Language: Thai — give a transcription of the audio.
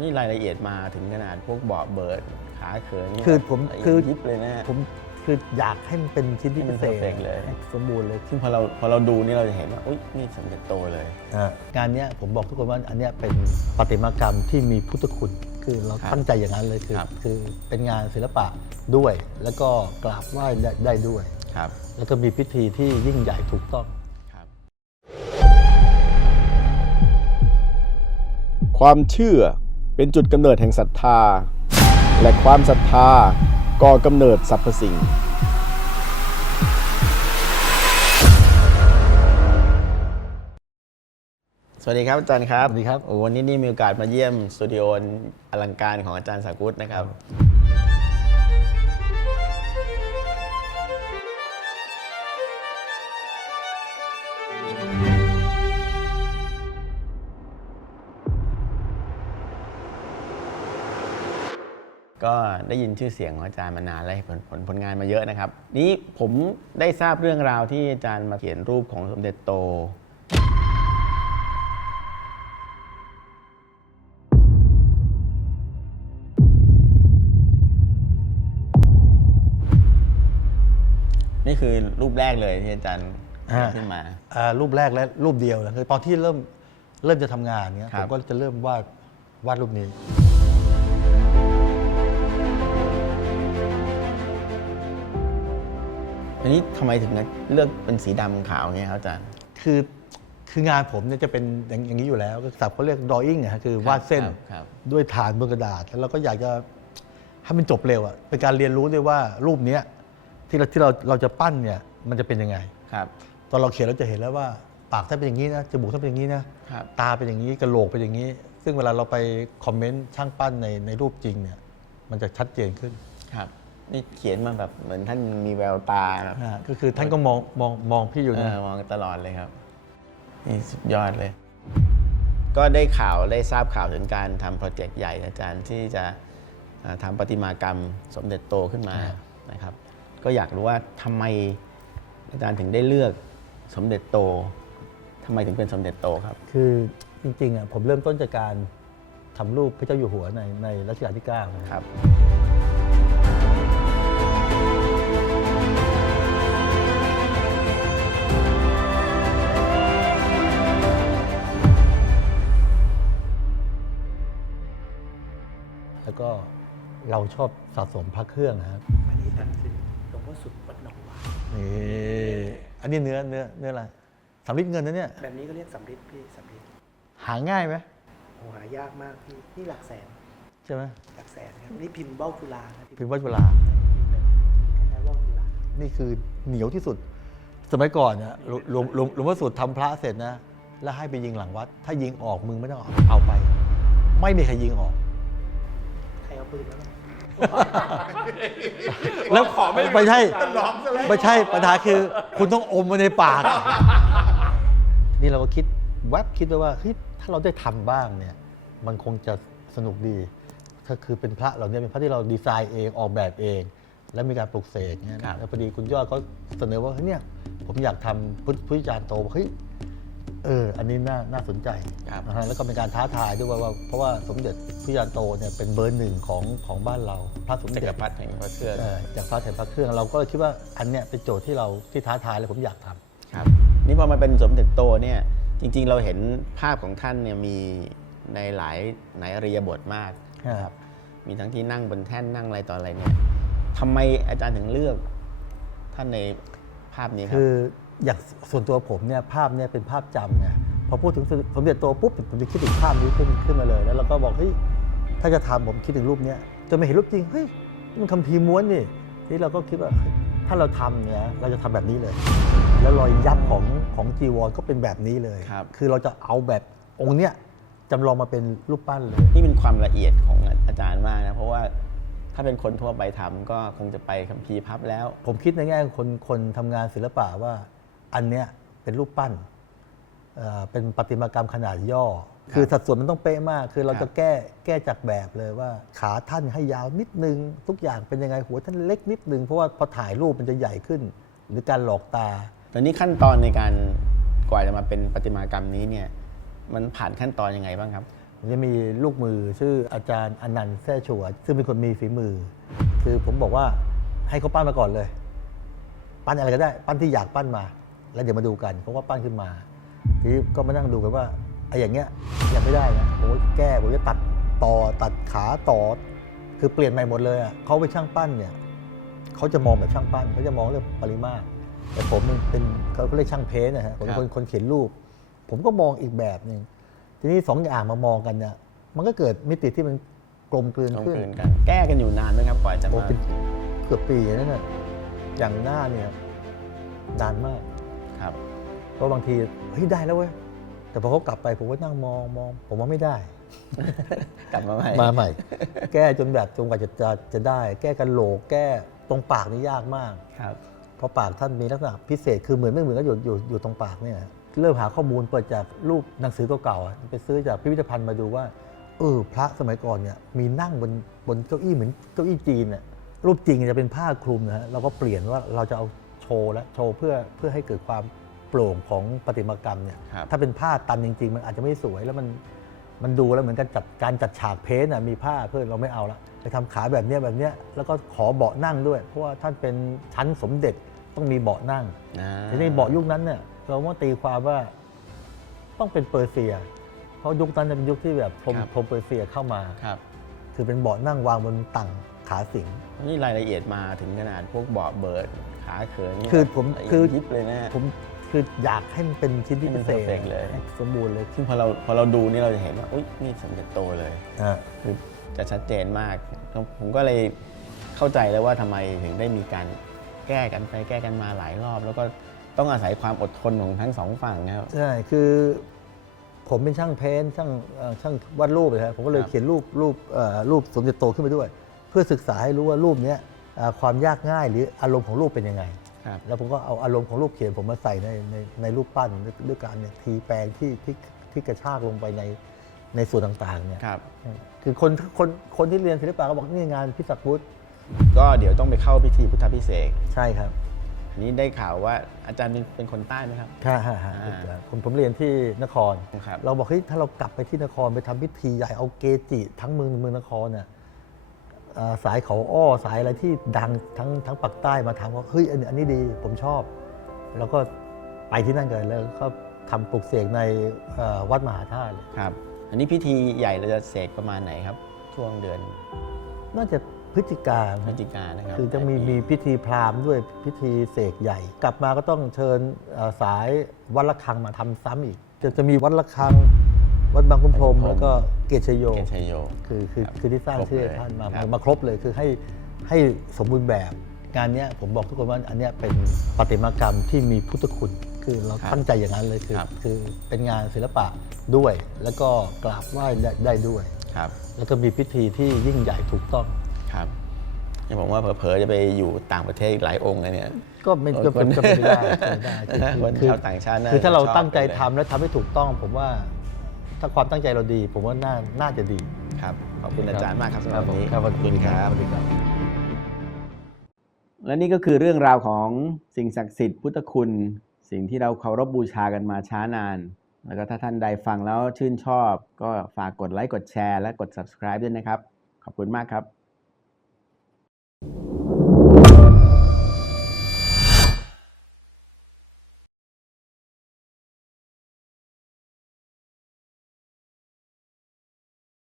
นี่รายละเอียดมาถึงขนาดพวกเบาะเบิดขาเขินนี่คือผมละเอียดคือยิบเลยนะฮะผมคืออยากให้มันเป็นชิ้นที่ให้มัพินเศษ perfect เลยให้สมบูรณ์เลยซึ่งพอเราพอเราดูนี่เราจะเห็นว่าอุ้ยนี่สำเร็จโตเลยงานเนี้ยผมบอกทุกคนว่าอันเนี้ยเป็นประติมากรรมที่มีพุทธคุณคือเราครับตั้งใจอย่างนั้นเลยคือครับคือเป็นงานศิลปะด้วย แล้วก็กราบไหว้ได้ได้ด้วยครับแล้วก็มีพิธีที่ยิ่งใหญ่ถูกต้องครับ ความเชื่อ เป็นจุดกำเนิดแห่งศรัทธา และความศรัทธาก่อกำเนิดสรรพสิ่ง สวัสดีครับอาจารย์ครับ สวัสดีครับ โอ้วันนี้นี่มีโอกาสมาเยี่ยมสตูดิโออลังการของอาจารย์สากุตนะครับ ก็ได้ยินชื่อเสียงของอาจารย์มานานแล้วผลผลผลงานมาเยอะนะครับ นี้ผมได้ทราบเรื่องราวที่อาจารย์มาเขียนรูปของสมเด็จโต นี่คือรูปแรกเลยที่อาจารย์ฮะขึ้นมา อ่ารูปแรกและรูปเดียวนะคือตอนที่เริ่มเริ่มจะทำงานเนี้ยครัผบ มก็จะเริ่มวาดวาดรูปนี้ อันนี้ทำไมถึงเลือกเป็นสีดำขาวเงี้ยครับอาจารย์ คือคืองานผมเนี่ยจะเป็นอย่างอย่างนี้อยู่แล้วก็ศัพท์เขาเรียก drawing นะฮะคือวาดเส้นครับครับ ด้วยฐานบนกระดาษ แล้วเราก็อยากจะให้มันจบเร็วอะเป็นการเรียนรู้ด้วยว่ารูปเนี้ยที่เราที่เราเราจะปั้นเนี่ยมันจะเป็นยังไง ครับ ตอนเราเขียนเราจะเห็นแล้วว่าปากท่านเป็นอย่างนี้นะจมูกท่านเป็นอย่างนี้นะครับ ตาเป็นอย่างนี้กระโหลกเป็นอย่างนี้ ซึ่งเวลาเราไปคอมเมนต์ช่างปั้นในในรูปจริงเนี่ยมันจะชัดเจนขึ้น ครับ นี่เขียนมาแบบเหมือนท่านมีแววตาแบบอ่าก็คือท่านก็มองมองมองพี่อยู่เอนะอมองตลอดเลยครับ นี่สุดยอดเลย ก็ได้ข่าวได้ทราบข่าวถึงการทำโปรเจกต์ใหญ่อาจารย์ที่จะเอ่อทำประติมากรรมสมเด็จโตขึ้นมานะครับ ก็อยากรู้ว่าทำไมอาจารย์ถึงได้เลือกสมเด็จโตทำไมถึงเป็นสมเด็จโตครับ คือจริงๆอะผมเริ่มต้นจากการทำรูปพระเจ้าอยู่หัวในในรัชกาลที่9นะครับ ก็เราชอบสะสมพระเครื่องนะครับอันนี้ตัดสินหลวงพ่อสุดวัดหนองหวานนี่อันนี้เนื้อเนื้อเนื้ออะไรสำริดเงินนะเนี่ยแบบนี้ก็เรียกสำริดพี่สำริดหาง่ายไหมโอ้หายากมากพี่นี่หลักแสนใช่ไหมหลักแสนครับนี่พิมพ์เบ้าจุฬานะพิมพ์วัดเวลาพิมพ์แบบคล้ายๆเบ้าจุฬานี่คือเหนียวที่สุด สมัยก่อนเนี่ยหลวงหลวงหลวงหลวงพ่อสุดทำพระเสร็จนะ แล้วให้ไปยิงหลังวัด ถ้ายิงออกมึงไม่ต้องเอาเอาไป ไม่มีใครยิงออกใครเอา ปืนแล้วบ้างแล้วไม่ใช่ไม่ใช่ปัญหาคือ คุณต้องอมไว้ในปาก นี่เราก็คิดแวบคิดไปว่าเฮ้ยถ้าเราได้ทำบ้างเนี่ย มันคงจะสนุกดีถ้าคือเป็นพระเราเนี่ยเป็นพระที่เราดีไซน์เองออกแบบเอง แล้วมีการปลูกเสกเนี่ยครับแล้วพอดีคุณยอดเขาเสนอว่าเฮ้ยเนี่ยผมอยากทำพุทธพุทธจารย์โตบอกเฮ้ย เอออันนี้น่าน่าสนใจครับนะฮะแล้วก็เป็นการท้าทายด้วยว่าว่าเพราะว่าสมเด็จพุทธจารย์โตเนี่ยเป็นเบอร์หนึ่งของของบ้านเราพระสมจัเด็กจรพรรดิแห่งพระเครื่องเอ่อจากฟ้าแถมพระเครื่องเราก็คิดว่าอันเนี้ยเป็นโจทย์ที่เราที่ท้าทายและผมอยากทำ ครับนี่พอมาเป็นสมเด็จโตเนี่ยจริงๆเราเห็นภาพของท่านเนี่ยมีในหลายในอริยบทมากครับมีทั้งที่นั่งบนแท่นนั่งอะไรต่ออะไรเนี่ยทำไมอาจารย์ถึงเลือกท่านในภาพนี้ครัคืบอ อย่างส่วนตัวผมเนี่ยภาพเนี่ยเป็นภาพจำไงพอพูดถึงสมเด็จโตปุ๊บผมจะคิดถึงภาพนี้ขึ้นขึ้นมาเลย แล้วเราก็บอกเฮ้ยถ้าจะทำผมคิดถึงรูปเนี้ยจนมาเห็นรูปจริงเฮ้ยนี่มันคัมภีร์ม้วนนี่นี่เราก็คิดว่าเฮ้ยถ้าเราทำเนี่ยเราจะทำแบบนี้เลย แล้วรอยยับของของจีวรก็เป็นแบบนี้เลยครับคือเราจะเอาแบบองค์เนี้ยจำลองมาเป็นรูปปั้นเลย นี่เป็นความละเอียดของอาจารย์มากนะเพราะว่าถ้าเป็นคนทั่วไปทำก็คงจะไปคัมภีร์พับแล้ว ผมคิดในแง่ของคนคนทำงานศิลปะว่า อันเนี้ยเป็นรูปปั้นเอ่อเป็นประติมากรรมขนาดย่อ คือสัดส่วนมันต้องเป๊ะมาก คือเราครัจะบแก้แก้จากแบบเลยว่า ขาท่านให้ยาวนิดนึง ทุกอย่างเป็นยังไงหัวท่านเล็กนิดนึง เพราะว่าพอถ่ายรูปมันจะใหญ่ขึ้น หรือการหลอกตา ตอนนี้ขั้นตอนในการกว่าจะมาเป็นประติมากรรมนี้เนี่ยมันผ่านขั้นตอนยังไงบ้างครับจะมีลูกมือชื่ออาจารย์อนันต์แซ่ชัวซึ่งเป็นคนมีฝีมือ คือผมบอกว่าให้เขาปั้นมาก่อนเลย ปั้นอะไรก็ได้ ปั้นที่อยากปั้นมา แล้วเดี๋ยวมาดูกันเขาก็ปั้นขึ้นมาทีนี้ก็มานั่งดูกันว่าไอ้อย่างเงี้ยยังไม่ได้นะผมก็แก้ผมจะตัดต่อตัดขาต่อ คือเปลี่ยนใหม่หมดเลยอะเขาไปนช่างปั้นเนี่ยเขาจะมองแบบช่างปั้นเขาจะมองเรื่องปริมาตร แต่ผมมันเป็นเขาเรียกช่างเพ้นท์นะฮะผมเป็นคนคนเขียนรูป ผมก็มองอีกแบบหนึ่งทีนี้สองอย่างมามองกันเนี่ยมันก็เกิดมิติที่มันกลมกลืนต้องขึ้นคืนกันแก้กันอยู่นานไหมครับกว่าจะโอ้มาเป็นเกือบปีนั่นน่ะอย่างหน้าเนี่ยนานมาก ครับเพราะบางทีเฮ้ยได้แล้วเว้ยแต่พอเขากลับไปผมก็นั่งมองมองผมว่าไม่ได้ กลับมาใหม่มาใหม่ แก้จนแบบจนกว่าจะจะจะได้ แก้กันโหลกแก้ตรงปากนี่ยากมากครับเพราะปากท่านมีลักษณะพิเศษคือเหมือนไม่เหมือนก็อยู่อยู่อยู่ตรงปากเนี่ยเริ่มหาข้อมูลเปิดจากรูปหนังสือเก่าๆอะไปซื้อจากพิพิธภัณฑ์มาดูว่าเออพระสมัยก่อนเนี่ยมีนั่งบนบนเก้าอี้เหมือนเก้าอี้จีนน่ะรูปจริงจะเป็นผ้าคลุมนะฮะเราก็เปลี่ยนว่าเราจะเอาโช ว์และโชว์เพื่อเพื่อให้เกิดความโปร่งของประติมากรรมเนี่ยครับ ถ้าเป็นผ้าตันจริง ๆ มันอาจจะไม่สวยแล้วมันมันดูแล้วเหมือนกันจัดการจัดฉากเพ้นท์อะมีผ้าเพื่อเราไม่เอาละไปทำขาแบบเนี้ยแบบเนี้ยแล้วก็ขอเบาะนั่งด้วย เพราะว่าท่านเป็นชั้นสมเด็จต้องมีเบาะนั่ง อ่า ทีนี้เบาะยุคนั้นเนี่ยเราว่าตีความว่าต้องเป็นเปอร์เซีย เพราะยุคนั้นจะเป็นยุคที่แบบพรหมพรหมเปอร์เซียเข้ามา ครับ คือเป็นเบาะนั่งวางบนตัง ขาสิงนี่รายละเอียดมาถึงขนาดพวกเบาะเบิดขาเขินนี่คือผมละเอียดคือยิบเลยนะฮะผมคืออยากให้มันเป็นชิ้นที่ให้มัพินเศษ perfect เลยให้สมบูรณ์เลย ซึ่งพอเราพอเราดูนี่เราจะเห็นว่าอุ้ยนี่สมเด็จโตเลยอ่าคือจะชัดเจนมากแล้วผมก็เลยเข้าใจแล้วว่าทำไมถึงได้มีการแก้กันไปแก้กันมาหลายรอบ แล้วก็ต้องอาศัยความอดทนของทั้งสองฝั่งนะครับใช่คือผมเป็นช่างเพ้นท์ช่างเอ่อช่างวาดรูปเลยครับผมก็เลยครับเขียนรูปรูปเอ่อรูปสมเด็จโตขึ้นไปด้วย เพื่อศึกษาให้รู้ว่ารูปเนี้ยเอ่อความยากง่ายหรืออารมณ์ของรูปเป็นยังไงครับแล้วผมก็เอาอารมณ์ของรูปเขียนผมมาใส่ในในในรูปปั้นด้วยด้วยการเนี่ยทีแปลงที่ที่ที่กระชากลงไปในในส่วนต่างๆเนี่ยครับคือคนคนคนที่เรียนศิลปะก็บอกนี่งานพิศักพุทธก็เดี๋ยวต้องไปเข้าพิธีพุทธพิเศษกใช่ครับอันนี้ได้ข่าวว่าอาจารย์เป็นเป็นคนใต้ไหมครับค่ะฮะฮะอ่าผมผมเรียนที่นครครับเราบอกเฮ้ยถ้าเรากลับไปที่นครไปทำพิธีใหญ่เอาเกจิทั้งเมืองเมืองนครน่ะเอ่อ สายเขาอ้อสายอะไรที่ดังทั้งทั้งปากใต้มาถามว่าเฮ้ยอันนี้อันนี้ดีผมชอบ แล้วก็ไปที่นั่นกันแล้วก็ทำปลุกเสกในเอ่อวัดมหาธาตุเลยครับ อันนี้พิธีใหญ่เราจะเสกประมาณไหนครับ ช่วงเดือน น่าจะพฤศจิกาพฤศจิกายนนะครับคือจะมีปลายปีมีพิธีพราหมณ์ด้วยพิธีเสกใหญ่ กลับมาก็ต้องเชิญเอ่อสายวัดระฆังมาทำซ้ำอีก จะจะมีวัดระฆัง วัดบางคุณพรหมแล้วก็เกศชโย เกศชัยโย คือคือครับคือที่สร้างครบชื่อเลยท่านมาครับ มาครบเลยคือให้ให้สมบูรณ์แบบงานเนี้ยผมบอกทุกคนว่าอันเนี้ยเป็นประติมากรรมที่มีพุทธคุณ คือเราตั้งใจอย่างนั้นเลยคือครับ คือเป็นงานศิลปะด้วย แล้วก็กราบไหว้ได้ได้ด้วย ครับ แล้วก็มีพิธีที่ยิ่งใหญ่ถูกต้อง ครับเนี่ยผมว่าเผลอๆจะไปอยู่ต่างประเทศอีกหลายองค์เลยเนี่ย ก็ไม่เออก็เป็นคนก็เป็นไปได้เป็นไปได้คือคนคือชาวต่างชาติน่าคือถ้าเราจะชอบตั้งใจไปเลยทำและทำให้ถูกต้อง ผมว่า ถ้าความตั้งใจเราดี ผมว่าน่าน่าจะดี ครับ ขอบคุณอาจารย์มากครับสำหรับวันนี้ครับขอบคุณครับบสวัสดีครับ และนี่ก็คือเรื่องราวของสิ่งศักดิ์สิทธิ์พุทธคุณ สิ่งที่เราเคารพบูชากันมาช้านาน แล้วก็ถ้าท่านใดฟังแล้วชื่นชอบ ก็ฝากกดไลค์กดแชร์และกด subscribe ด้วยนะครับ ขอบคุณมากครับ